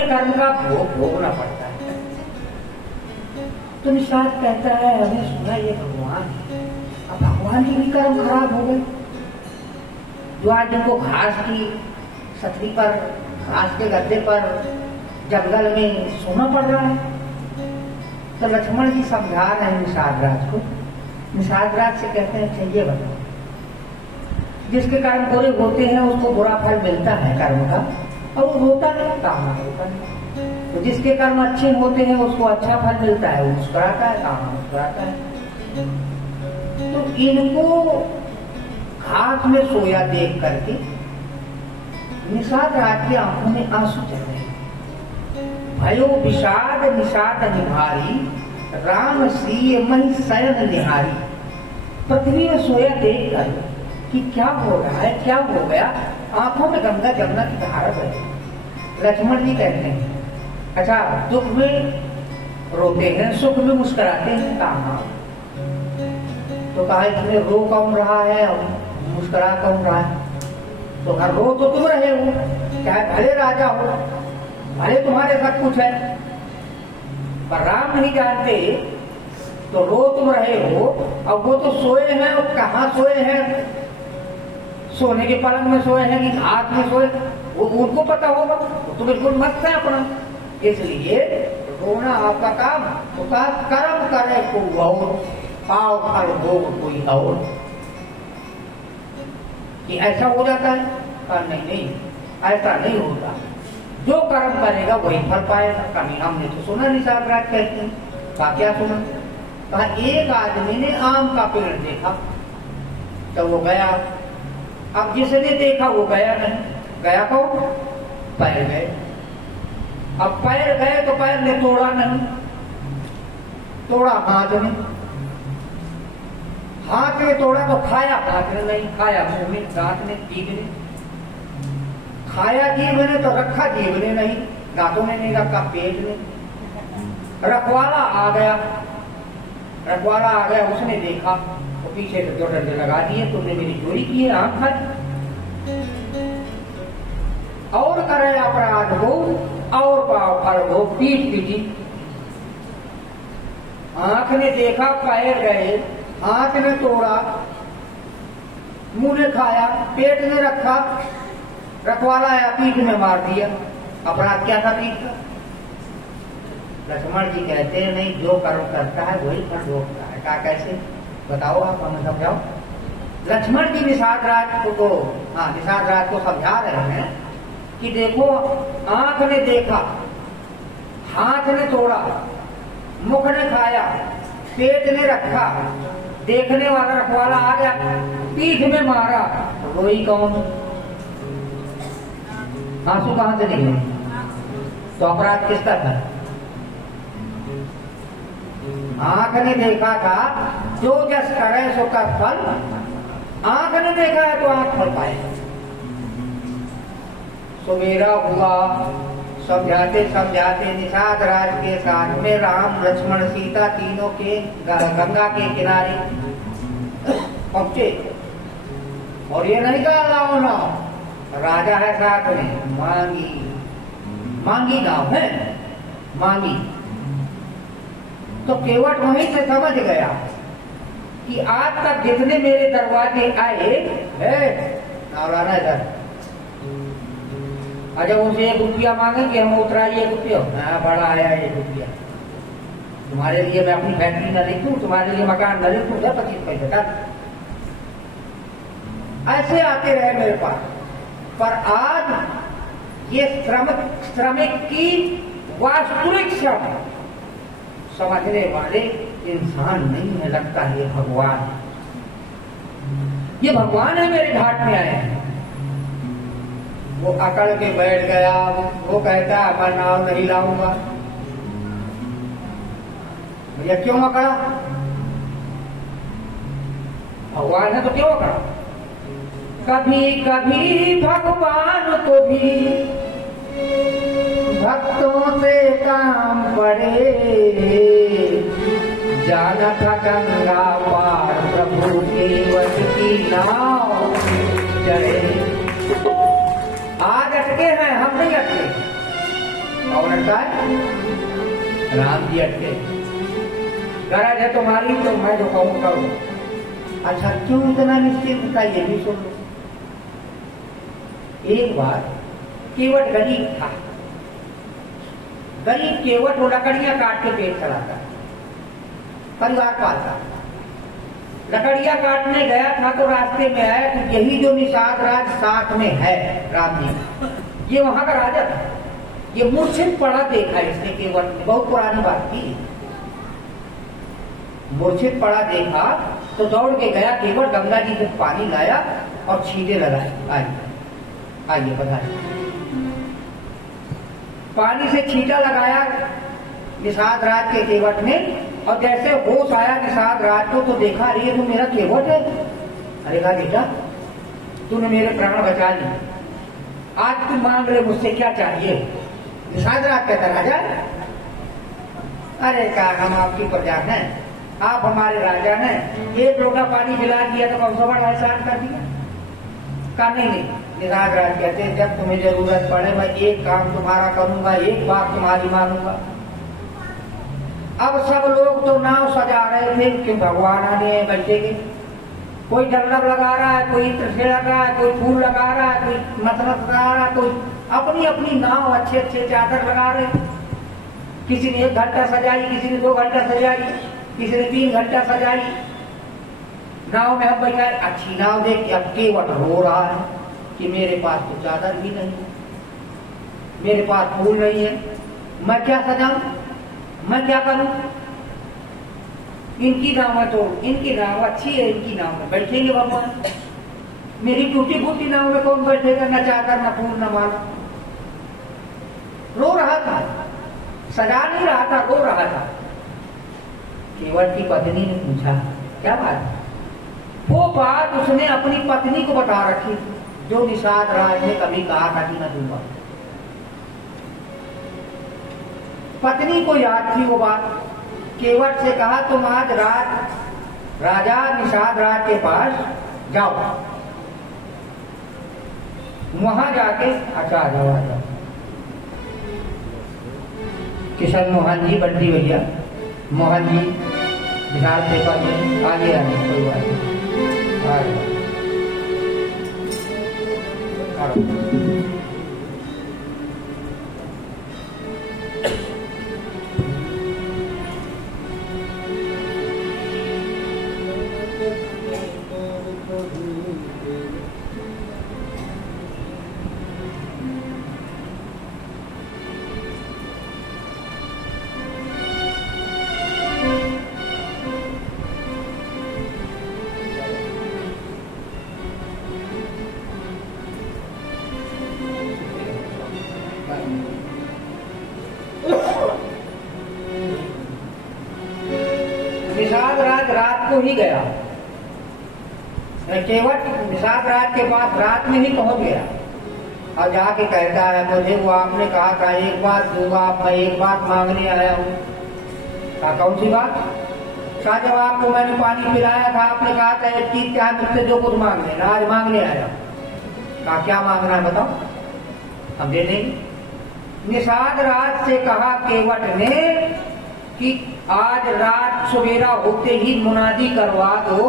अपने कर्म का भोग भोगना पड़ता है। तो निषाद कहता है हमने सुना ये भगवान है, अब भगवान की भी कर्म खराब हो गई। जो आज जिनको घास की छतरी पर, घास के गद्दे पर जंगल में सोना पड़ रहा है। तो लक्ष्मण जी समझा रहे हैं निषाद राज को। निषाद राज से कहते हैं अच्छा ये बताओ, जिसके कर्म बुरे होते हैं उसको बुरा फल मिलता है कर्म का, और वो रोता है, कामना होता है। तो जिसके कर्म अच्छे होते हैं उसको अच्छा फल मिलता है, वो मुस्कुराता है, कामना मुस्कुराता है। तो इनको घास में सोया देख करके निषाद राज की आंखों में आंसू चल रहे हैं। भयो विषाद निषाद निभारी, राम सीय मही शयन निहारी। पृथ्वी में सोया देख कर कि क्या हो रहा है, क्या हो गया, आंखों में गंगा जमुना की धारा बहे। लक्ष्मण जी कहते हैं अच्छा दुख में रोते हैं, सुख में मुस्कुराते हैं, कहा? तो कहा इसमें रो कौन रहा है और मुस्कुरा कौन रहा है? तो हर रो तो तुम रहे हो, चाहे भले राजा हो, भले तुम्हारे सब कुछ है, पर राम नहीं जानते तो रो तुम रहे हो। अब वो तो सोए हैं, और कहाँ सोए हैं? सोने के पलंग में सोए हैं कि घाट में सोए, वो उनको पता होगा। तो बिल्कुल मत है अपना। इसलिए रोना आपका काम, तो कर्म करे कोई और, पाव फल भोग कोई और। कि ऐसा हो जाता है? नहीं नहीं, ऐसा नहीं होता। जो कर्म करेगा वही फल पाएगा। कभी हमने तो सुना निषाद राज कहते हैं, क्या सुना? कहा एक आदमी ने आम का पेड़ देखा तो वो गया। अब जिसने देखा वो गया नहीं। गया कौन? पैर गए। अब पैर गए तो पैर ने तोड़ा नहीं, तोड़ा हाथ ने, हाथ ने तोड़ा तो खाया हाथ ने नहीं, खाया मुंह में, दांत ने, जीभ ने, खाया जीभ ने तो रखा जीभ ने नहीं, दांतों ने नहीं रखा, पेट ने। रखवाला आ गया, रखवाला आ गया, उसने देखा तो पीछे से 2 डंडे लगा दिए, तुमने मेरी चोरी की है, आंख खाई। और करे अपराध हो और पाव फल हो, पीठ पीटी। आंख ने देखा, पैर गए, हाथ ने तोड़ा, मुंह ने खाया, पेट ने रखा, रखवाला आया पीठ में मार दिया। अपराध क्या था पीठ का? लक्ष्मण जी कहते हैं नहीं, जो कर्म करता है वही फल भोगता है। क्या कैसे बताओ आप, हमें समझाओ। लक्ष्मण जी निषाद राज को निषाद राज को समझा रहे हैं कि देखो आंख ने देखा, हाथ ने तोड़ा, मुख ने खाया, पेट ने रखा, देखने वाला रखवाला आ गया, पीठ में मारा, रोई कौन? आंसू कहां से निकले? तो अपराध किसका था? आंख ने देखा था, जो जस करे सो का फल। आंख ने देखा है तो आंख फल पाएगा। सवेरा हुआ, समझाते समझाते निषाद राज के साथ में राम लक्ष्मण सीता तीनों के गंगा के किनारे पहुंचे। और ये नहीं कहा लाओ ना, राजा है साथ में, मांगी, मांगी गांव है, मांगी। तो केवट वहीं से समझ गया कि आज तक जितने मेरे दरवाजे आए नारायण इधर, अच्छा उनसे 1 रुपया मांगे कि हम उतराइए 1 रुपया, बड़ा आया 1 रुपया, तुम्हारे लिए मैं अपनी फैक्ट्री न लिखूं, तुम्हारे लिए मकान न लिखूं, 25 पैसे का। ऐसे आते रहे मेरे पास। पर आज ये श्रमिक की वास्तविक श्रम समझने वाले इंसान नहीं है, लगता है ये भगवान, ये भगवान है मेरे घाट में आए हैं। वो अकड़ के बैठ गया, वो कहता है मैं नाव नहीं लाऊंगा। भैया क्यों अकड़ा? भगवान है तो क्यों अकड़ा? कभी कभी भगवान को भी भक्तों से काम पड़े, जाना था गंगा पार प्रभु के वश की नाव चढ़े। आज अटके हैं, हम नहीं अटके। पलटता है, राम जी अटके, गरज है तुम्हारी तो मैं जो कहूँ करूँ। अच्छा क्यों इतना निश्चिंत था ये भी सुन लो। एक बार केवट गरीब था, गरीब केवट वो लकड़ियां काट के पेट चलाता, परिवार पालता। लकड़ियां काटने गया था तो रास्ते में आया कि यही जो निषाद राज साथ में है राम जी, ये वहां का राजा था। ये मूर्छित पड़ा देखा इसने केवट ने, बहुत पुरानी बात थी। मूर्छित पड़ा देखा तो दौड़ के गया केवट, गंगा जी से पानी लाया और छींटे लगाए। आइए बताइए, पानी से छींटा लगाया निषाद राज के केवट ने, और जैसे होश आया निषाद राज को तो देखा ये तो मेरा केवट है। अरे कहा बेटा तूने मेरे प्राण बचा लिए, आज तू मांग ले मुझसे क्या चाहिए। निषाद राज कहता राजा, अरे कहा हम आपकी प्रजा हैं, आप हमारे राजा हैं, एक लोटा पानी पिला दिया तो कौन सा बड़ा एहसान कर दिया। कहा नहीं, निषाद राज कहते हैं जब तुम्हें जरूरत पड़े मैं एक काम तुम्हारा करूंगा, एक बात तुम्हारी मानूंगा। अब सब लोग तो नाव सजा रहे थे कि भगवान आने बैठेंगे, कोई डल्लब लगा रहा है, कोई त्रिशे लगा है, कोई फूल लगा रहा है, कोई मसरत लगा रहा है, कोई अपनी अपनी नाव अच्छे अच्छे चादर लगा रहे। किसी ने 1 घंटा सजाई, किसी ने 2 घंटा सजाई, किसी ने 3 घंटा सजाई। नाव में हम बैठा, अच्छी नाव देख के अब केवट रो रहा है कि मेरे पास तो चादर भी नहीं है, मेरे पास फूल नहीं है, मैं क्या सजाऊं, मैं क्या करूं। इनकी नाव है तो इनकी नाव अच्छी है, इनकी नाव में बैठेंगे भगवान, मेरी टूटी फूटी नाव में कौन बैठेगा, न चादर न फूल न माला। रो रहा था, सजा नहीं रहा था, रो रहा था। केवट की पत्नी ने पूछा क्या बात है। वो बात उसने अपनी पत्नी को बता रखी जो निषाद राज ने कभी कहा था कि न दूंगा। पत्नी को याद थी वो बात। केवट से कहा तुम आज राजा निषाद राज के पास जाओ, वहां जाके अच्छा आ जाओ। किशन मोहन जी, बंटी भैया, मोहन जी विशाल पेपर में आगे आने कोई बात नहीं। निषाद राज रात को ही गया, केवट निषाद राज के पास रात में ही पहुंच गया और जाके कहता है मुझे वो आपने कहा था एक बात दूंगा, मैं एक बात मांगने आया हूँ। कहा कौन सी बात। कहा जब आपको मैंने पानी पिलाया था आपने कहा था एक चीज चाहे मुझसे जो कुछ मांग लेना, आज मांगने आया। कहा क्या मांगना है बताओ, हम दे देंगे। निषाद राज से कहा केवट ने कि आज रात सवेरा होते ही मुनादी करवा दो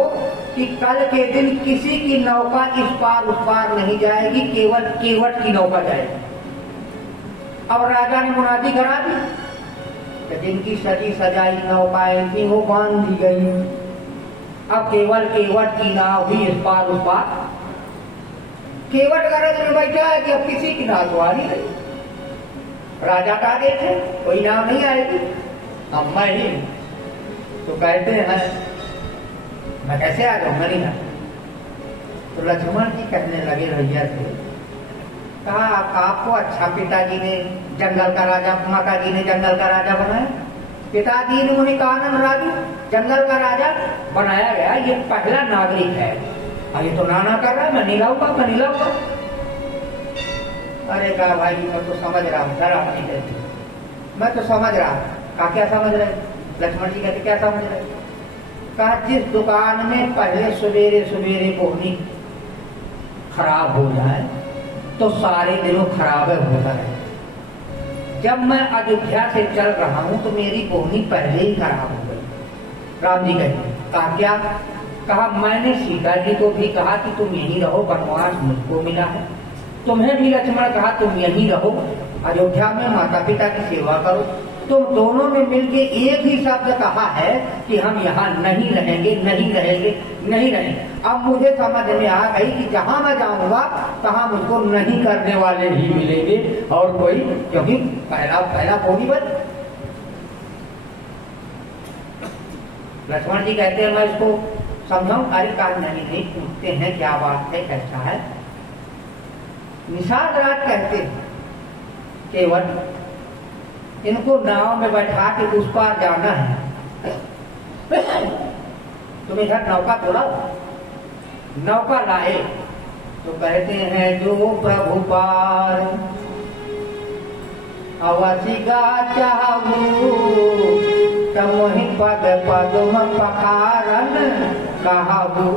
कि कल के दिन किसी की नौका इस पार उस पार नहीं जाएगी, केवल केवट की नौका जाएगी। अब राजा ने मुनादी करा दी कि जिनकी सजी सजाई नौकाएं थी वो बांध दी गई, अब केवल केवट की नाव भी इस पार उस पार। केवट गरज में बैठा है कि अब किसी की नाव तो आ नहीं रही। राजा का देखे कोई नाव नहीं आएगी, अब मैं ही तो कहते हैं मैं कैसे आ जाऊंगा नहीं ना। तो लक्ष्मण जी कहने लगे भैया से, कहा आपको अच्छा पिताजी ने जंगल का राजा, माता जी ने जंगल का राजा बनाया, पिताजी ने मुझे कहा राजू जंगल का राजा बनाया गया, ये पहला नागरिक है। ये तो नाना कर रहा है, मैं नहीं लाऊंगा, मैं नहीं लाऊंगा। अरे कहा भाई मैं तो समझ रहा हूँ सर अपनी कहती, मैं तो समझ रहा हूँ। कहा क्या समझ रहे। लक्ष्मण जी कहते क्या समझ रहे। कहा जिस दुकान में पहले सवेरे सवेरे बोहनी खराब हो जाए तो सारे दिनों खराब होता है। जब मैं अयोध्या से चल रहा हूं तो मेरी बोहनी पहले ही खराब हो गई। राम जी कहते कहा क्या? कहा मैंने सीता जी को भी कहा कि तुम यहीं रहो, वनवास मुझको मिला है। तुम्हें भी लक्ष्मण कहा तुम यहीं रहो, अयोध्या में माता पिता की सेवा करो। तुम दोनों ने मिलके एक ही शब्द कहा है कि हम यहाँ नहीं रहेंगे, नहीं रहेंगे, नहीं रहेंगे। अब मुझे समझ में आ गई कि जहाँ मैं जाऊंगा तहाँ मुझको नहीं करने वाले ही मिलेंगे और कोई, क्योंकि पहला बोली बन। लक्ष्मण जी कहते हैं मैं इसको समझाऊं? अरे कहा नहीं पूछते हैं क्या बात है, कैसा है। निषाद राज कहते हैं केवल इनको नाव में बैठा के उस पार जाना है। तुम इधर नौका तोड़ा, नौका लाए तो कहते हैं जो प्रभु पार अवसिगा चाहू तमोहि पद पद्म पखारन कहू।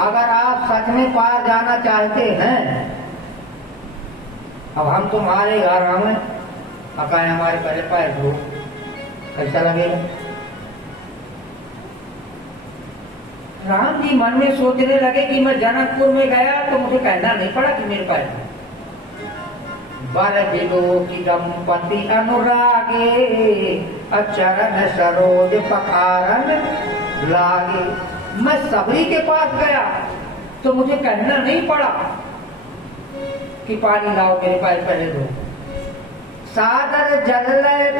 अगर आप सच में पार जाना चाहते हैं, अब हम तुम्हारे घर आवे अकाए हमारे पहले पैर धो, कैसा लगेगा? राम जी मन में सोचने लगे कि मैं जनकपुर में गया तो मुझे कहना नहीं पड़ा कि मेरे पैर बर बिलो की दंपति अनुरागे अचरण सरोज पखारन लागे। मैं सबरी के पास गया तो मुझे कहना नहीं पड़ा कि पानी लाओ मेरे पैर पहले दो। सादर जल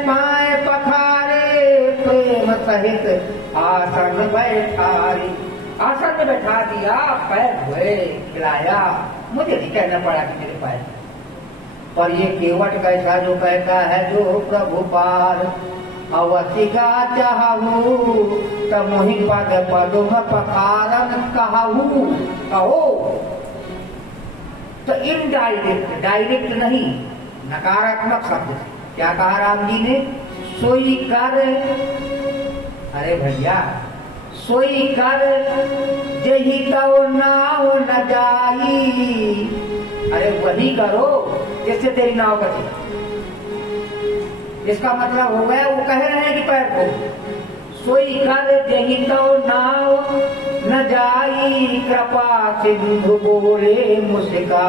पाए पखारे प्रेम सहित आसन बैठारी। आसन में बैठा दिया, पैर धोए, खिलाया, मुझे नहीं कहना पड़ा कि मेरे पैर। और ये केवट कैसा जो कहता है जो प्रभु पार अवसिगा चाहू तमोहि पद पद्म पखारन कहू। कहो तो इनडायरेक्ट, डायरेक्ट नहीं, नकारात्मक शब्द। क्या कहा राम जी ने? सोई कर, अरे भैया सोई कर जही तो नाव न जाई। अरे वही करो जिससे तेरी नाव बचे। इसका मतलब हो गया वो कह रहे हैं कि पैर को सोई कर जही तो नाव न जाई कृपा सिंधु बोले मुस्का।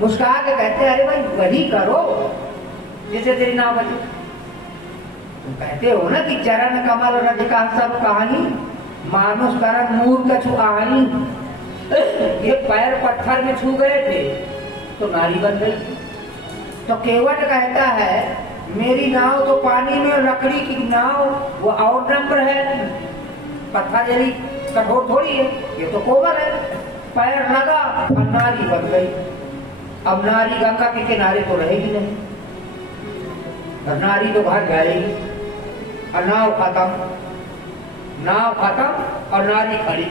मुस्का के कहते अरे भाई वही करो जिससे तेरी नाव बचे। तुम कहते हो ना कि चरण कमल रज का सब कहानी मानुष करन मूर्ख छू आहानी। ये पैर पत्थर में छू गए थे तो नारी बन गई। तो केवट कहता है मेरी नाव तो पानी में, लकड़ी की नाव वो और नम्र है, पत्थर यदि कठोर थोड़ी है, ये तो कोमल है। पैर लगा और नारी बन गई। अब नारी गंगा के किनारे तो रहेगी नहीं, और नारी तो घर जाएगी और नाव खत्म, नाव खत्म और नारी खड़ी।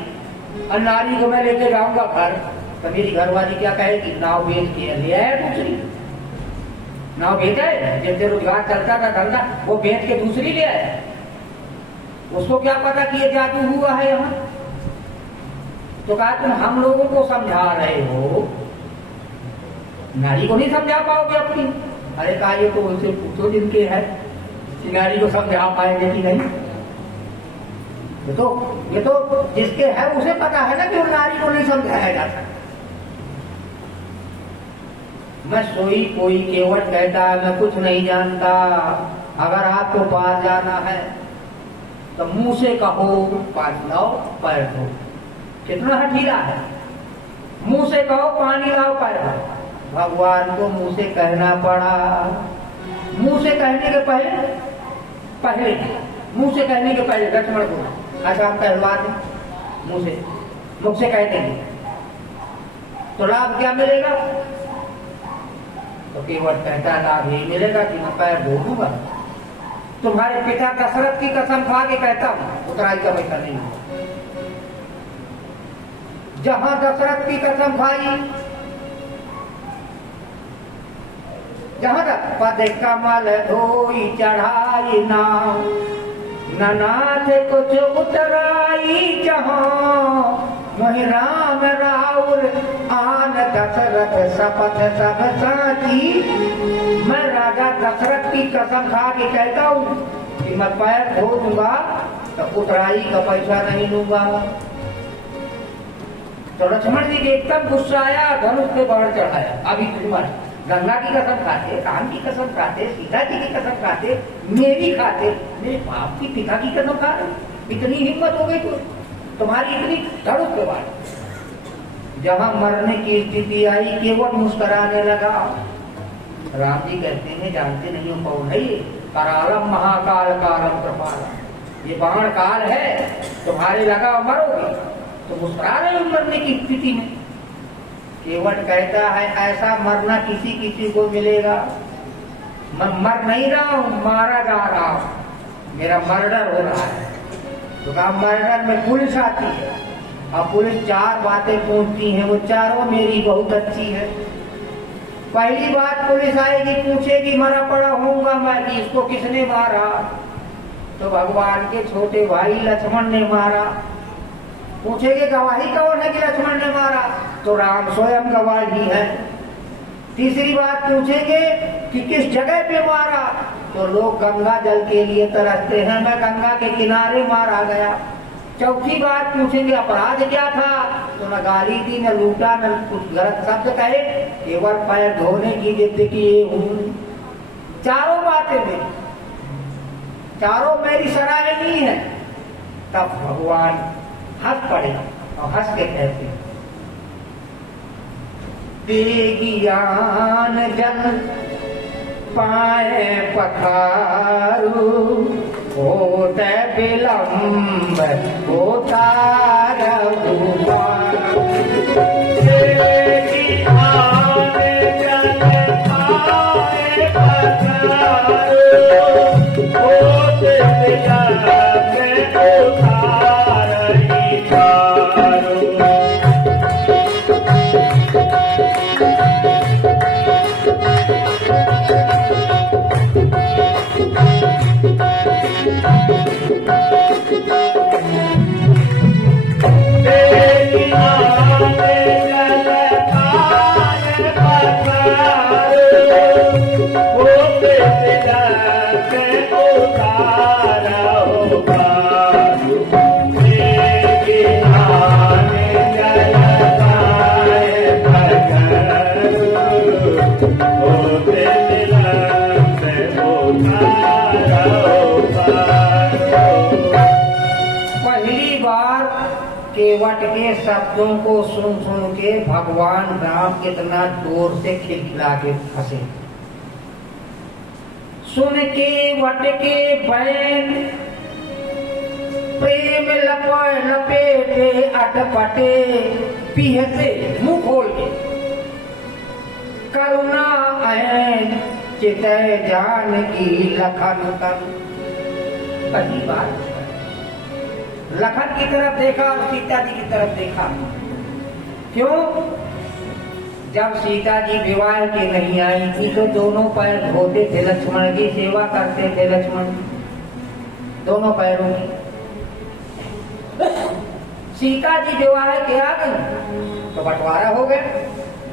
और नारी को मैं लेके जाऊंगा घर तो मेरी घरवाली क्या कहेगी? नाव बेच के ले आया दूसरी। नाव बेचा है, जब से रोजगार चलता था धंधा, वो बेच के दूसरी ले आया। उसको क्या पता कि ये जादू हुआ है यहाँ। तो कहा तुम हम लोगों को समझा रहे हो, नारी को नहीं समझा पाओगे अपनी। अरे कहा ये तो उनसे पूछो जिनके है कि नारी को समझा पाएंगे कि नहीं। ये तो जिसके है उसे पता है ना कि वो नारी को नहीं समझाया जा सकता। मैं सोई कोई केवट कहता है मैं कुछ नहीं जानता। अगर आपको पार जाना है तो मुंह से कहो पानी लाओ पैर धो। कितना हठीला है, मुंह से कहो पानी लाओ पैर धो। भगवान को मुंह से कहना पड़ा। मुंह से कहने के पहले मुंह से कहने के पहले लक्ष्मण को अच्छा हम कहलवा दें, मुंह से मुख से कह देंगे तो लाभ क्या मिलेगा? तो केवल कहता लाभ यही मिलेगा कि मैं पैर धो दूंगा। तुम्हारे पिता दशरथ की कसम खा के कहता हूं उतराई का पैसा नहीं हुआ। जहां दशरथ की कसम खाई, जहां तक पद कमल धोई चढ़ाई नाव, नाथ कुछ उतराई जहां मोहि राम राउर आन दशरथ शपथ सब साची। मैं राजा दशरथ की कसम खा के कहता हूँ कि मैं पैर धो दूंगा तो उतराई का पैसा नहीं लूंगा। तो लक्ष्मण जी के एकदम गुस्सा आया, धनुष पे बाण चढ़ाया। अभी तुम्हारे गंगा की कसम खाते, राम की कसम खाते, सीता जी की कसम खाते, मेरी खाते, मेरे बाप की पिता की कसम खा रहे। इतनी हिम्मत हो गई तुम्हारी, इतनी धनुष पे बाण। जहां मरने की स्थिति आई केवल मुस्कुराने लगा। राम जी कहते हैं जानते नहीं हो कौन है ये? करालम महाकाल कालम कृपालम। ये बाण काल है, तुम्हारे लगा मरोगे। तो मुस्कुरा रहे हो मरने की स्थिति में। केवट कहता है ऐसा मरना किसी किसी को मिलेगा। मैं मर नहीं रहा हूं, मारा जा रहा हूं, मेरा मर्डर हो रहा है। तो कहा मर्डर में पुलिस आती है और पुलिस 4 बातें पूछती हैं, वो चारों मेरी बहुत अच्छी है। पहली बात पुलिस आएगी, पूछेगी मरा पड़ा होऊंगा मैं कि इसको किसने मारा। तो भगवान के छोटे भाई लक्ष्मण ने मारा। पूछेंगे गवाही कौन है कि लक्ष्मण ने मारा, तो राम स्वयं गवाही है। तीसरी बात पूछेंगे कि किस जगह पे मारा, तो लोग गंगा जल के लिए तरसते हैं, मैं गंगा के किनारे मारा गया। चौथी बात पूछेंगे अपराध क्या था, तो न गाली दी, न लूटा, न कुछ गलत शब्द कहे, केवल पैर धोने की जिद किए हूँ। चारों बातें मेरी, चारों मेरी सराहनीय है। तब भगवान हंस पड़े और हंस के कहते हैं बेगियान जन पाए पखारू होते विलम्ब होता रघुवर। बेगियान जन पाए पखारू होते विलम्ब होता केवट के शब्दों को सुन सुन के भगवान राम कितना जोर से खिलखिला के हंसे। सुन के वट के बैन प्रेम लपेटे अटपटे पीह से मुंह खोल के करुणा ऐन चितय जान की लखन तन। पहली बात लखन की तरफ देखा और सीता जी की तरफ देखा। क्यों? जब सीता जी विवाह के नहीं आई थी तो दोनों पैर धोते थे, लक्ष्मण की सेवा करते थे। लक्ष्मण दोनों पैरों की। सीता जी विवाह के आ गई तो बंटवारा हो गया,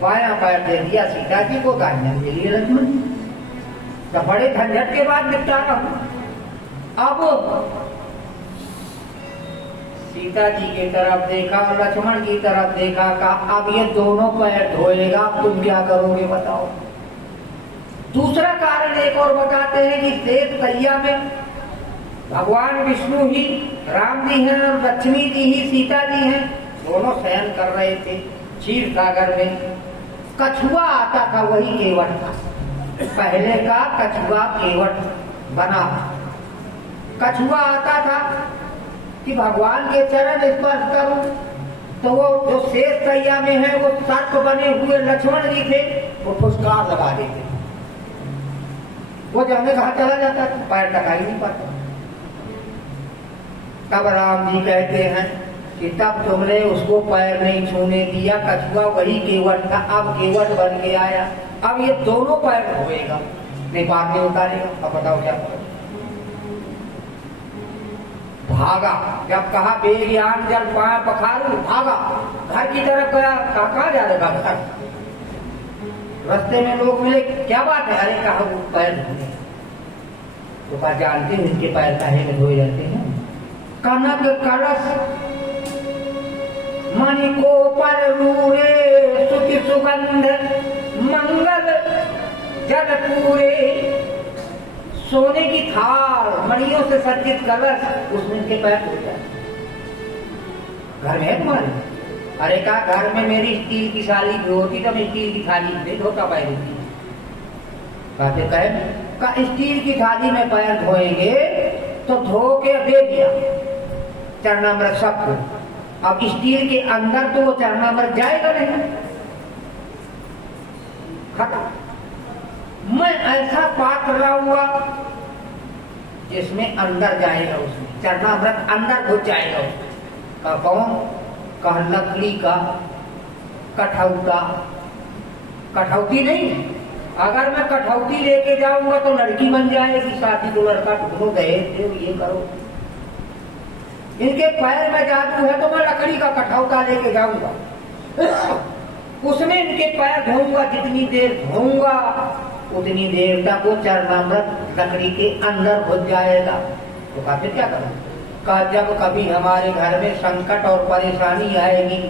बायां पैर दे दिया सीता जी को, दाहिना ले लिया लक्ष्मण। तो बड़े झंझट के बाद निपटारा हुआ। अब सीता जी की तरफ देखा और लक्ष्मण की तरफ देखा, कहा अब ये दोनों पैर धोएगा, तुम क्या करोगे बताओ। दूसरा कारण एक और बताते हैं कि शेष तैया में भगवान विष्णु ही राम जी हैं और लक्ष्मी जी ही सीता जी हैं, दोनों शयन कर रहे थे क्षीर सागर में। कछुआ आता था, वही केवट था। पहले का कछुआ केवट बना। कछुआ आता था कि भगवान के चरण स्पर्श करूं, तो वो जो शेष तैया में है वो सर्प बने हुए लक्ष्मण जी थे, वो फुसकार लगा देते। वो जब में कहा चला जाता था, पैर टका ही नहीं पाता। तब राम जी कहते हैं कि तब तुमने उसको पैर नहीं छूने दिया, कछुआ वही केवट था, अब केवट बन के आया, अब ये दोनों पैर धोएगा, नहीं बाद में उतारेगा। अब बताओ क्या करो। भागा। जब कहा बेज्ञान जल पाए पखारू, भागा घर की तरफ गया। कहाँ जा रहा घर? रास्ते में लोग मिले, क्या बात है? अरे कहा वो पैर धोने। तो कहा जानते हो इनके पैर काहे में धोए जाते हैं? कनक कलश मणिको पर रूरे, सुखी सुगंध मंगल जल पूरे। सोने की थाल, मणियों से सज्जित कलश, उसमें इनके पैर धो जाते। घर में है तुम्हारे? अरे कहा घर में मेरी स्टील की थाली भी होती तो मैं स्टील की थाली नहीं धोता पैर होती। कहते कहे स्टील की थाली में पैर धोएंगे तो धो के दे दिया चरणामृत सबको। अब स्टील के अंदर तो वो चरणामृत जाएगा नहीं, खत्म। मैं ऐसा पात्र लाऊंगा जिसमें अंदर जाएगा, उसमें चरणामृत अंदर घुस जाएगा उसमें। का कौन? कहा लकड़ी का कठौता। कठौती नहीं, अगर मैं कठौती लेके जाऊंगा तो लड़की बन जाएगी, शादी को लड़का ढूंढो, दहेज दो, ये करो। इनके पैर में जादू है तो मैं लकड़ी का कठौता लेके जाऊंगा, उसमें इनके पैर धोऊंगा। जितनी देर धोऊंगा उतनी देर तक वो चरणामृत लकड़ी के अंदर घुस जाएगा। तो कहा फिर क्या करूं? कहा जब कभी हमारे घर में संकट और परेशानी आएगी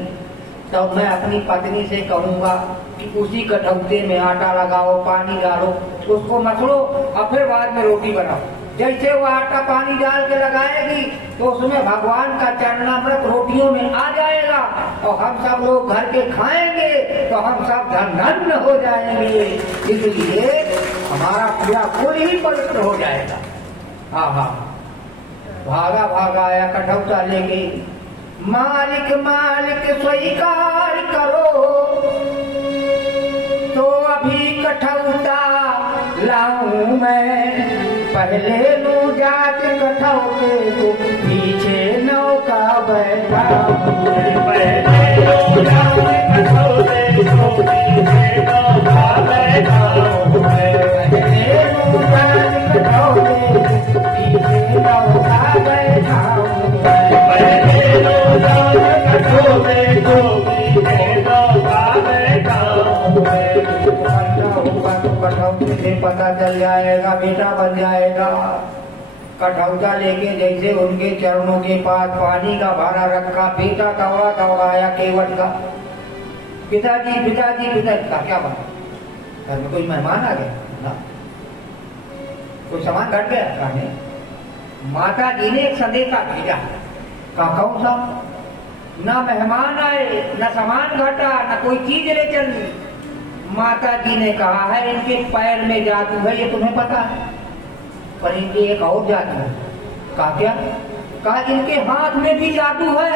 तो मैं अपनी पत्नी से कहूंगा कि उसी कठौते में आटा लगाओ, पानी डालो, उसको मसलो और फिर बाद में रोटी बनाओ। जैसे वो आटा पानी डाल के लगाएगी तो उसमें भगवान का चरणामृत रोटियों में आ जाएगा और हम सब लोग घर के खाएंगे तो हम सब धन हो जाएंगे। इसलिए हमारा पूरा कुल ही पवित्र हो जाएगा। हाँ हाँ, भागा भागा आया कठौता लेके। मालिक मालिक स्वीकार करो तो अभी कठौता लाऊं मैं। पहले लू जात कठौते को पीछे नौका बैठाऊं। पहले लू जात कठौते को पीछे नौका बैठाऊं। पहले लू जात कठौते को पीछे नौका बैठाऊं। पहले लू जात कठौते को पीछे नौका बैठाऊं। कठौते से पता चल जाएगा, बेटा बन जाएगा। कठौता लेके जैसे उनके चरणों के पास पानी का भारा रखा, बेटा दौड़ा दौड़ाया केवट का। पिताजी पिताजी पिताजी का क्या बात? घर में कोई मेहमान आ गया ना? कोई सामान घट गया? कहने माता जी ने एक संदेशा भेजा। कौन सा? ना मेहमान आए, न सामान घटा, न कोई चीज ले चलनी। माता जी ने कहा है इनके पैर में जादू है, ये तुम्हें पता है, पर इनके एक और जादू है। कहा क्या? कहा इनके हाथ में भी जादू है,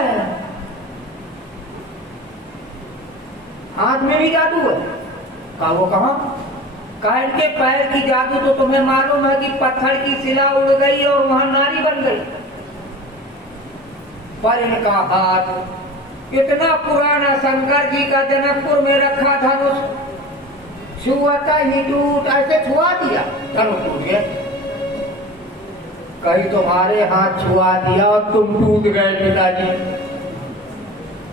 हाथ में भी जादू है। कहा वो कहाँ? कहा इनके पैर की जादू तो तुम्हें मालूम है कि पत्थर की शिला उड़ गई और वहां नारी बन गई, पर इनका हाथ इतना पुराना, शंकर जी का जनकपुर में रखा धनुष छुआता ही टूट, ऐसे छुआ दिया धनुष टूट गया। कहीं तुम्हारे हाथ छुआ दिया और तुम टूट गए पिताजी,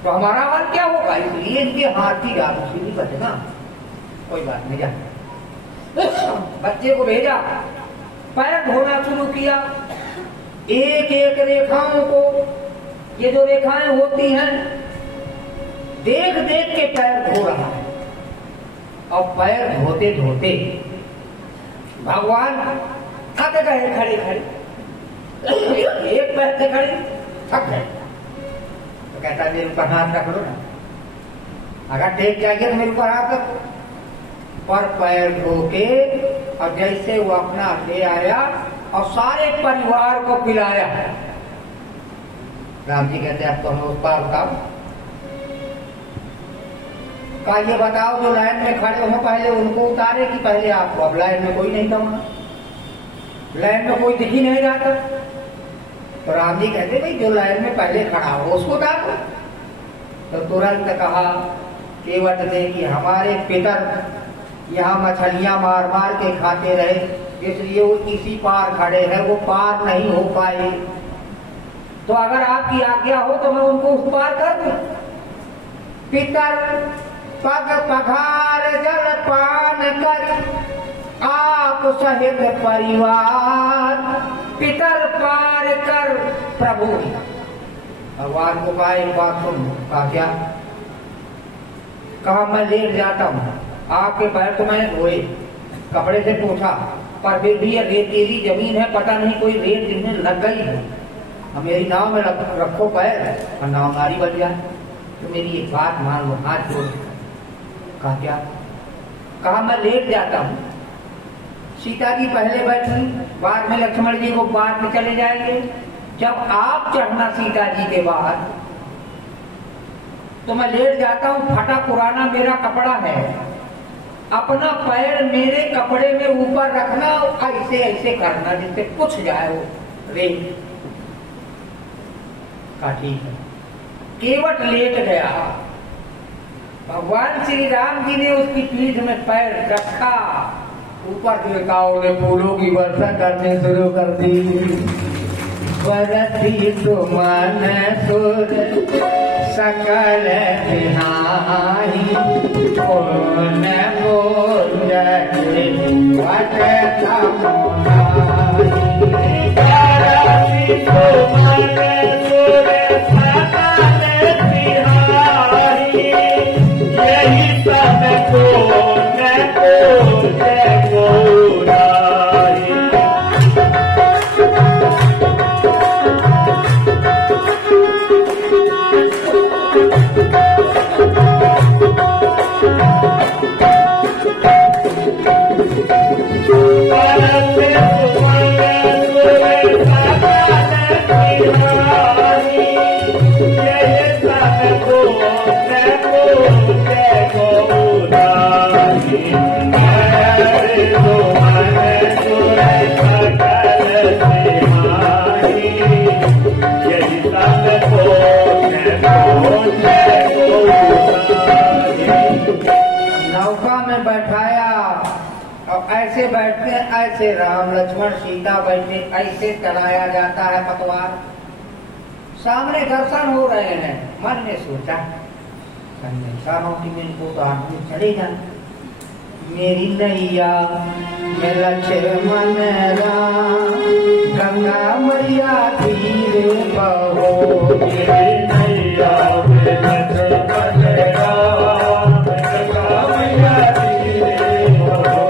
तो हमारा हाल क्या होगा? इसलिए इनके हाथ की जादू से नहीं बचना। कोई बात नहीं, जा बच्चे को भेजा, पैर धोना शुरू किया। एक एक रेखाओं को, ये जो रेखाएं होती हैं, देख देख के पैर धो रहा है। और पैर धोते धोते भगवान थक गए, खड़े खड़े एक पैर से खड़े थक गए। तो कहता मेरे ऊपर हाथ रख लो ना, अगर टेक जाएंगे तो मेरे ऊपर हाथ रखो। पर पैर धो के और जैसे वो अपना ले आया और सारे परिवार को पिलाया। राम जी कहते हैं अब तो हमें उस पार उतारो। का ये बताओ जो लाइन में खड़े हो पहले उनको उतारे कि पहले आपको? अब लाइन में कोई नहीं था, वहां लाइन में कोई दिख ही नहीं रहा था। तो राम जी कहते भाई जो लाइन में पहले खड़ा हो उसको उतारो। तो तुरंत कहा केवट ने कि हमारे पितर यहाँ मछलियां मार मार के खाते रहे, इसलिए वो इसी पार खड़े हैं, वो पार नहीं हो पाए। तो अगर आपकी आज्ञा हो तो मैं उनको उस पार कर दूं। पितर पग पघार जल पान कर आप सहित परिवार पितर पार कर प्रभु। भगवान को कहा एक बात सुन। कहा क्या? कहा मैं लेट जाता हूँ। आपके पैर तो मैंने धोए, कपड़े से पोछा, पर फिर भी ये रेतीली जमीन है, पता नहीं कोई रेत जिसमें लग गई है। अब मेरी नाव में रखो पैर और नाव नारी बन जाए। तो मेरी एक बात मान लो, हाथ जोड़। कहा क्या? कहा मैं लेट जाता हूँ। सीता जी पहले बैठी, बाद में लक्ष्मण जी को बाद में चले जाएंगे। जब आप चढ़ना सीता जी के बाद तो मैं लेट जाता हूँ। फटा पुराना मेरा कपड़ा है, अपना पैर मेरे कपड़े में ऊपर रखना, ऐसे ऐसे करना जिससे पूछ जाए वो रेत। का ठीक है। केवट लेट गया। भगवान श्री राम जी ने उसकी पीठ में पैर रखा, ऊपर देवताओं ने फूलों की वर्षा करने शुरू कर दी। बरती सुमन सुर सकल बिहारी कौन बोल ऐसे बैठते ऐसे राम लक्ष्मण सीता बैठे, ऐसे चलाया जाता है पतवार। सामने दर्शन हो रहे हैं। मन में सोचा ऐसा हो कि मेरे को तो आदमी चलेगा। मेरी नैया में लक्ष्मण राम गंगा मैया तीरे बहो। मेरी नैया में लक्ष्मण राम गंगा मैया तीरे बहो।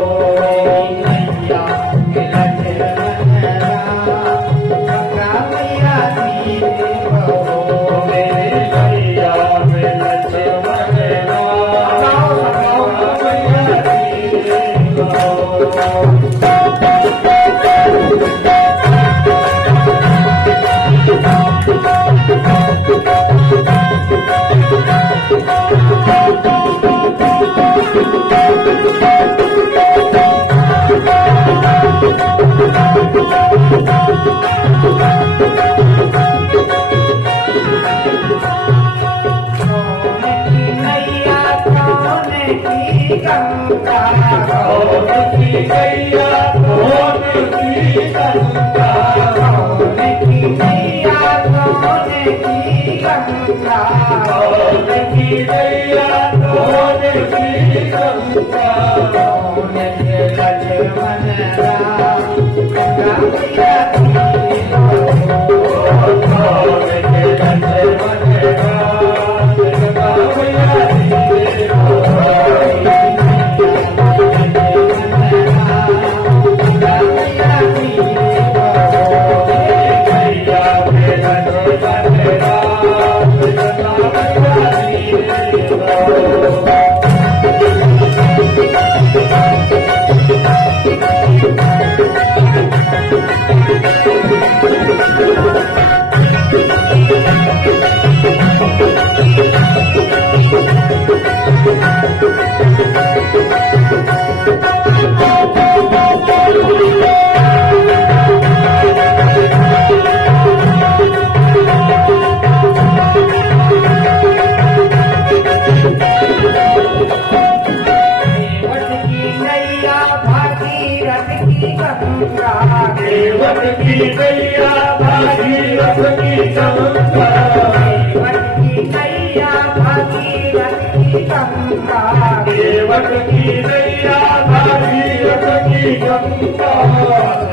गंगा केवट की नैया भागीरथ की गंगा केवट की नैया भागीरथ की गंगा केवट की नैया भागीरथ की गंगा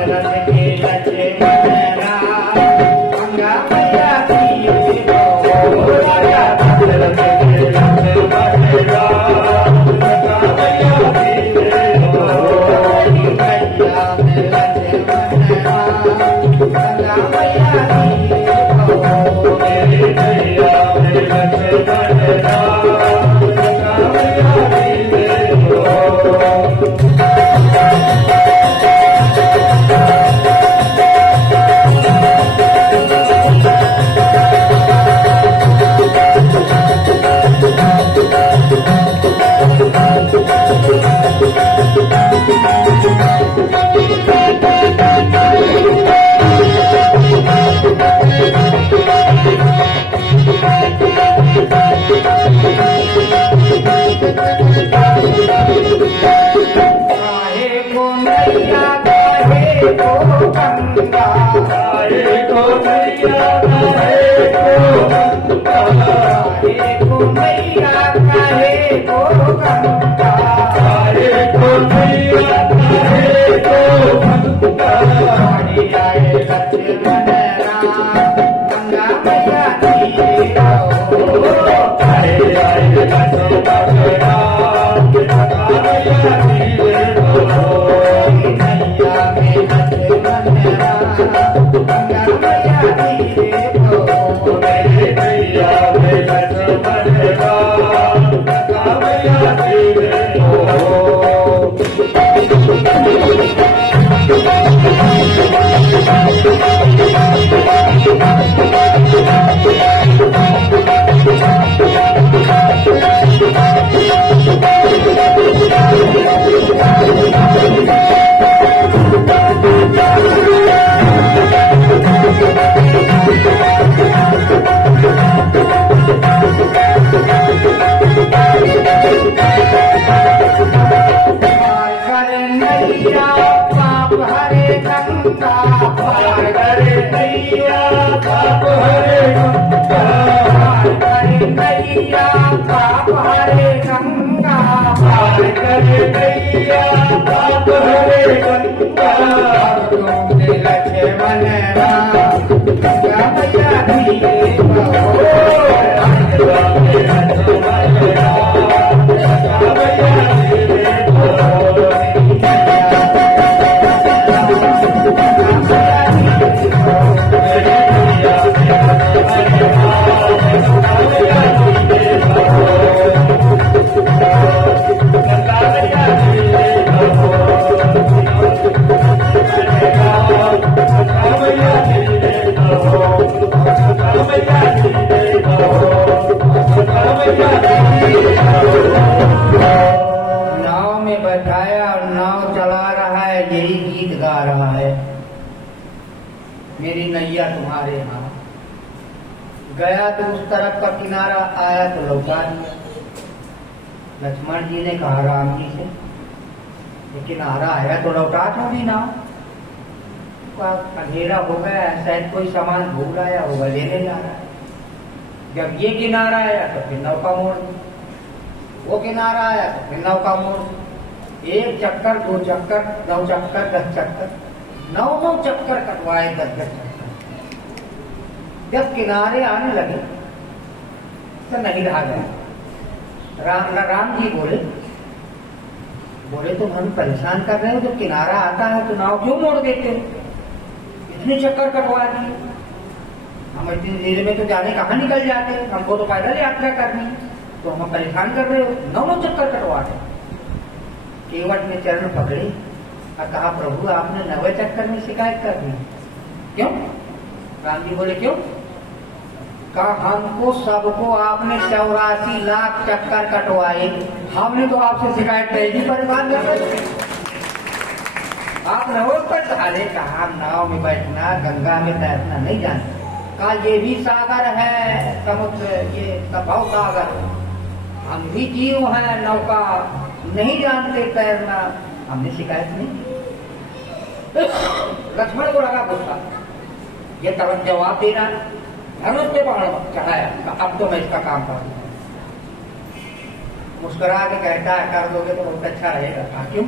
रथ के लक्ष्मण राम गंगा मैया तीरे गो राजा दशरथ के लक्ष्मण राम गंगा मैया तीरे गो मैया में लक्ष्मण राम गंगा मैया तीरे गो मेरी नैया में लक्ष्मण राम गंगा मैया तीरे गो काहे को नैया काहे को गंगा काहे को नैया काहे को गंगा काहे को नैया काहे को गंगा काहे को नैया काहे को गंगा हरि आए लक्ष्मण राम गंगा मैया तीरे गो हरे आए लक्ष्मण राम गंगा मैया तीरे गो नैया में लक्ष्मण राम गंगा मैया तीरे गो मेरे नैया में लक्ष्मण राम गंगा मैया तीरे गो पार करे नैया पाप हरे गंगा पार करे नैया पाप हरे गंगा पार करे नैया पाप हरे गंगा पार करे नैया पाप हरे गंगा तुमसे लक्ष्मण राम गंगा मैया धीरे गो नाव में बैठाया और नाव चला रहा है, यही गीत गा रहा है, मेरी नैया तुम्हारे यहाँ। गया तो उस तरफ का किनारा, आया तो लौटा दिया। लक्ष्मण जी ने कहा राम जी से, ये किनारा आया तो लौटा छोड़ी नाव। अंधेरा हो गया, शायद कोई सामान भूल आया होगा, लेने जा रहा है। जब ये किनारा आया तो फिर नौका मोड़ दी, वो किनारा आया तो फिर नौका मोड़ दी। एक चक्कर, दो चक्कर, 9 चक्कर, 10 चक्कर, 9 चक्कर कटवाए, 10 चक्कर। जब किनारे आने लगे तो नहीं रहा गया। राम जी बोले तुम हमें परेशान कर रहे हो, जब किनारा आता है तो नाव क्यों मोड़ देते हो? इतने चक्कर कटवा दिए, हम इतनी देर में तो जाने कहाँ निकल जाते, हमको तो पैदल यात्रा करनी है, तो हम परेशान कर रहे हो, 9 चक्कर कटवा दे। केवट ने चरण पकड़े और कहा प्रभु आपने 9वें चक्कर में शिकायत करनी, क्यों? राम जी बोले क्यों? कहा हमको सबको आपने 84 लाख चक्कर कटवाए, हमने तो आपसे शिकायत नहीं की, परेशान कर रहे। आप नवों पर धारे, कहा नाव में बैठना, गंगा में तैरना नहीं जानते। कहा ये भी सागर है, समुद्र, ये भव सागर, हम भी जीव हैं, नौका नहीं जानते तैरना, हमने शिकायत नहीं की। लक्ष्मण को लगा गुस्सा, ये तुरंत जवाब दे रहा, धनुष पे बाण चढ़ाया, अब तो मैं इसका काम करूंगा। मुस्कुरा के कहता है कर दोगे तो बहुत अच्छा रहेगा। क्यों?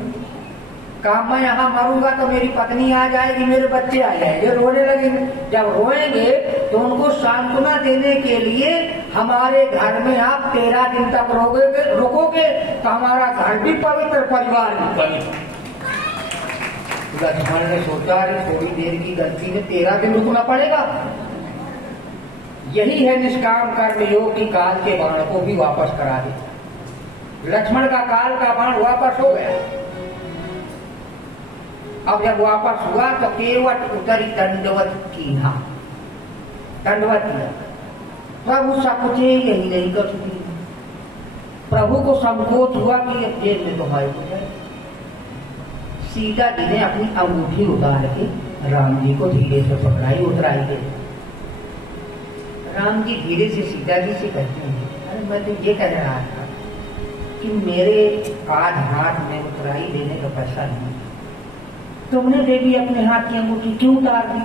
काम मैं यहाँ मरूंगा तो मेरी पत्नी आ जाएगी, मेरे बच्चे आ जाएंगे, रोने लगेंगे। जब रोएंगे तो उनको सांत्वना देने के लिए हमारे घर में आप 13 दिन तक रुकोगे तो हमारा घर भी पवित्र, परिवार भी पवित्र। लक्ष्मण ने सोचा अरे थोड़ी देर की गलती में 13 दिन रुकना पड़ेगा। यही है निष्काम कर्म योग की काल के बाण को भी वापस करा दिया। लक्ष्मण का काल का बाण वापस हो गया। अब जब वापस हुआ तो केवट उतरी दंडवत कीन्हा, दंडवत किया। प्रभु सकुचे यही नहीं कर चुकी। प्रभु को संकोच हुआ कि अब जेल में तो भाई हो जाए। सीता जी ने अपनी अंगूठी उतार के राम जी को धीरे से पकड़ाई, उतराई के। राम जी धीरे से सीता जी से कहते हैं, अरे मैं तो ये कह रहा था कि मेरे आज हाथ में उतराई देने का पैसा नहीं, तुमने देवी अपने हाथ की अंगूठी क्यों उतार दी?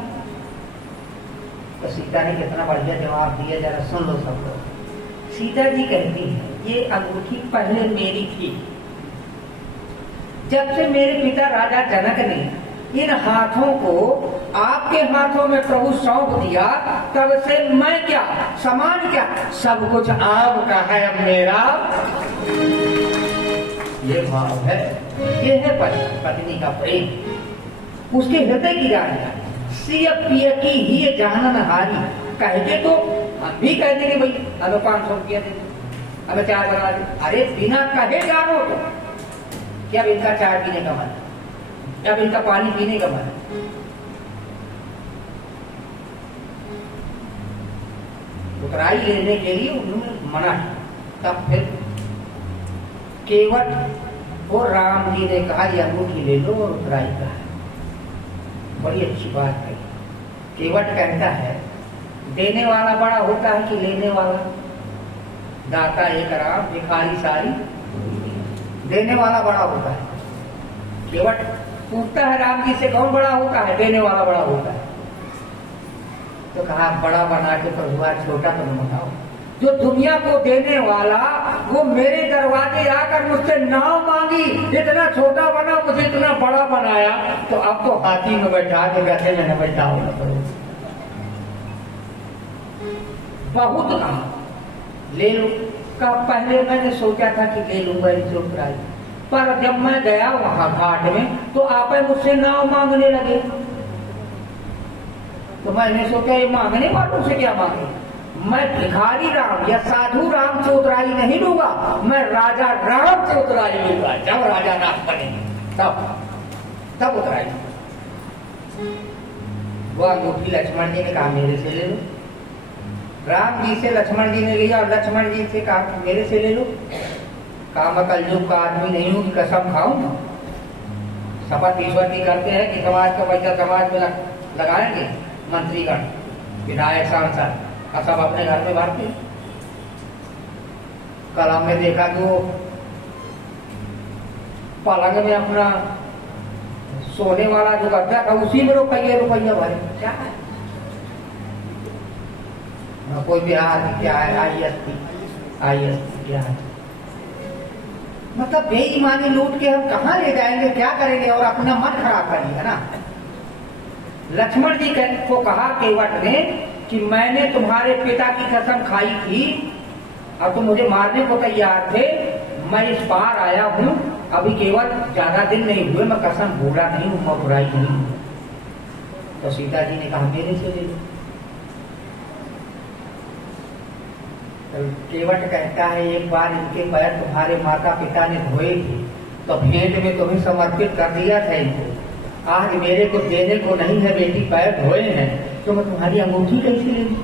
तो सीता ने कितना बढ़िया जवाब दिया, जरा सुन लो सब लोग। सीता जी कहती है ये अंगूठी पहले मेरी थी, जब से मेरे पिता राजा जनक ने इन हाथों को आपके हाथों में प्रभु सौंप दिया, तब से मैं क्या समान क्या सब कुछ आपका है, अब मेरा। ये भाव है, ये है पत्नी का प्रेम, उसके हृदय की रानी। सिय पिय की ही जानन हारी, कहते तो हम भी कह देंगे भाई हमें 500 रुपया दे दो, हमें चाय बना दे। अरे बिना कहे जानो तो क्या इनका चाय पीने का मन, जब इनका पानी पीने का मन। उतराई लेने के लिए उन्होंने मना किया। तब फिर केवट और राम जी ने कहा ये अंगूठी ले लो और उतराई का। बड़ी अच्छी बात है। केवट कहता है देने वाला बड़ा होता है कि लेने वाला? दाता एक राम भिखारी सारी, देने वाला बड़ा होता है। केवट पूछता है राम जी से कौन बड़ा होता है? देने वाला बड़ा होता है। तो कहा बड़ा बना के प्रभु आज छोटा तो बनाओ। जो दुनिया को देने वाला वो मेरे दरवाजे आकर मुझसे नाव मांगी, इतना छोटा बना मुझे इतना बड़ा बनाया, तो अब तो हाथी में बैठा के गधे में बैठा होना पड़ेगा। बहुत कहा ले लो का, पहले मैंने सोचा था कि ले लूंगा इनसे उतराई, पर जब मैं गया वहां घाट में तो आप मुझसे नाव मांगने लगे, तो मैंने सोचा ये मांगने वालों से क्या मांगे। मैं भिखारी राम या साधु राम से उतराई नहीं लूंगा, मैं राजा राम से उतराई लूंगा। जब राजा राम बनेंगे तब उतराई। वो अंगूठी लक्ष्मण जी ने कहा मेरे से ले लो। राम जी से लक्ष्मण जी ने लिया और लक्ष्मण जी से कहा मेरे से ले लो। कहा मैं कलयुग का आदमी नहीं हूं कि कसम खाऊंगा। शपथ ईश्वर की करते हैं कि समाज का पैसा समाज में लगाएंगे, मंत्रीगण विधायक सांसद का सब अपने घर में भरते। कल हमने देखा कि वो पलंग में अपना सोने वाला जो गद्दा था उसी में रुपया भरे। क्या है कोई बिहार क्या है आईएस क्या है, मतलब बेईमानी लूट के हम कहाँ ले जाएंगे, क्या करेंगे और अपना मन खराब करेंगे ना। लक्ष्मण जी को कहा केवट ने कि मैंने तुम्हारे पिता की कसम खाई थी और तुम मुझे मारने को तैयार थे, मैं इस पार आया हूं, अभी केवल ज्यादा दिन नहीं हुए, मैं कसम भूला नहीं हूं, मैं बुराई नहीं हूं। तो सीता जी ने कहा मेरे से ले लो। तो केवट कहता है एक बार इनके पैर तुम्हारे माता पिता ने धोए थे तो भेंट में तुम्हें समर्पित कर दिया था इनको, आज मेरे को देने को नहीं है, बेटी पैर धोए हैं तो मैं तुम्हारी अंगूठी कैसे ले लूं।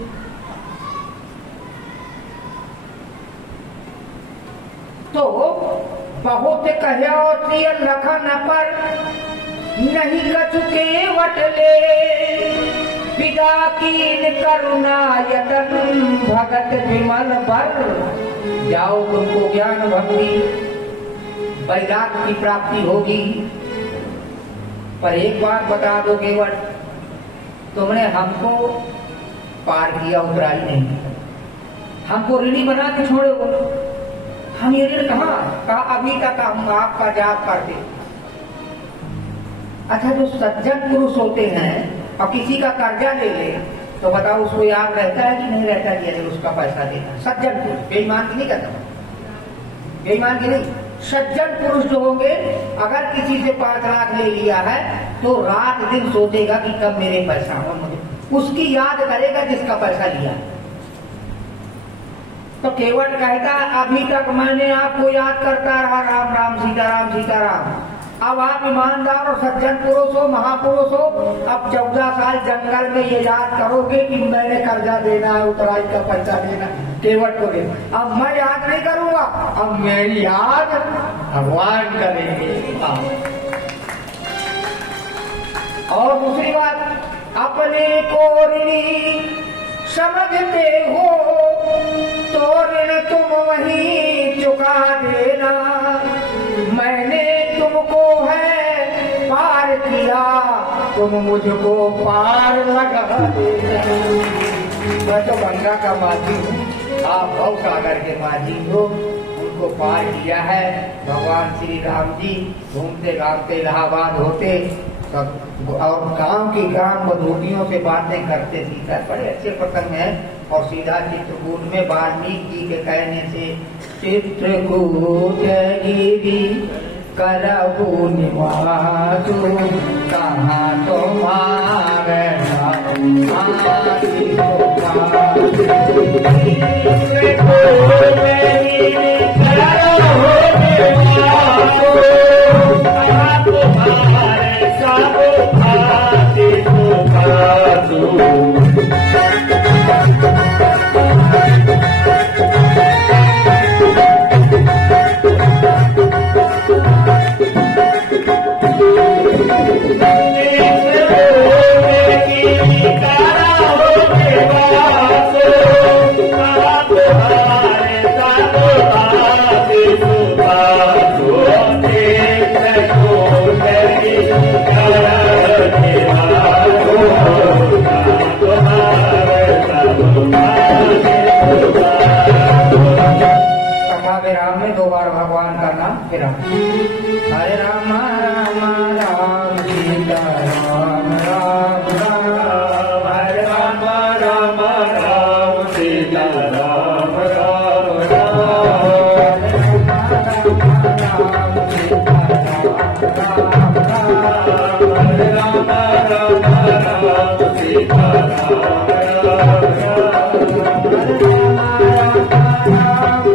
तो बहुत कहो लखन पर नहीं कछु केवट ले, पिता कीन करुणा यतन भगत विमल बर, जाओ तुमको ज्ञान भक्ति वैराग्य की प्राप्ति होगी, पर एक बात बता दो केवट, तुमने हमको पार किया, उतरा ही नहीं, हमको ऋणी बना के छोड़े हो। हम ये ऋण कहा अभी तक हम आपका जाप करते। अच्छा, जो सज्जन पुरुष होते हैं और किसी का कर्जा ले ले तो बताओ उसको याद रहता है कि नहीं रहता कि अरे उसका पैसा देना। सज्जन पुरुष, बेईमान की नहीं करता, बेईमान की नहीं, सज्जन पुरुष जो होंगे अगर किसी से 5 लाख ले लिया है तो रात दिन सोचेगा कि कब मेरे पैसा हो, मुझे उसकी याद करेगा जिसका पैसा लिया। तो केवट कहता अभी तक मैंने आपको याद करता रहा, राम राम सीताराम सीताराम। अब आप ईमानदार और सज्जन पुरुष हो, महापुरुष हो, अब 14 साल जंगल में ये याद करोगे कि मैंने कर्जा देना है, उतराई का पैसा देना, केवट को देना। अब मैं याद नहीं करूंगा, अब मेरी याद भगवान करेंगे। और दूसरी बात, अपने को ऋणी समझते हो तो ऋण तुम वही चुका देना। मैंने तुमको है पार किया, तुम मुझको पार लगा देना। मैं तो गंगा का माझी हूँ, आप भव सागर के माझी हो, उनको पार किया है। भगवान श्री राम जी घूमते घामते इलाहाबाद होते और गांव की ग्राम बधूटियों से बातें करते। सीता बड़े अच्छे प्रसंग हैं। और सीधा चित्रकूट में वाल्मीकि जी के कहने से चित्रकूट गिरी करहु निवासु, कहाँ तुम्हारे भगवान का नाम फिर हरे राम राम राम सीता राम राम राम, हरे राम राम राम सीता राम राम राम, हरे राम राम राम सीता राम राम राम,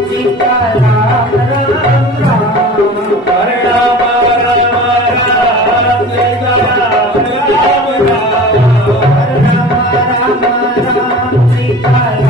सीता राम राम